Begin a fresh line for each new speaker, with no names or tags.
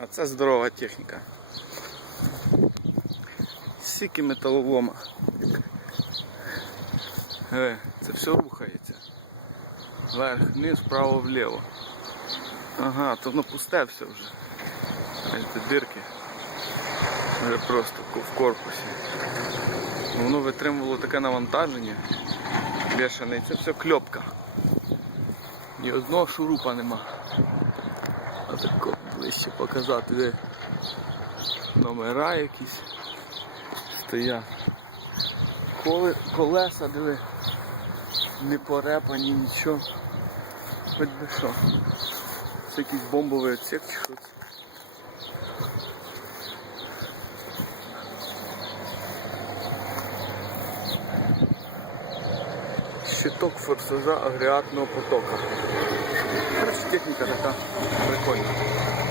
А це здорова техніка. Стільки металолома. Е, це все рухається. Вверх, вниз, вправо, вліво. Ага, то воно пусте все вже. Бачите, дирки. Вже просто в корпусі. Воно витримувало таке навантаження. Бешене, це все кльопка. Ні одного шурупа нема. А тако показати, де номера якісь стоять. Коли, колеса диви, не порепані, нічого. Хоч би що. Це якийсь бомбовий отсек чи що це. Щиток форсажа агрегатного потока. Короче, техніка така прикольна.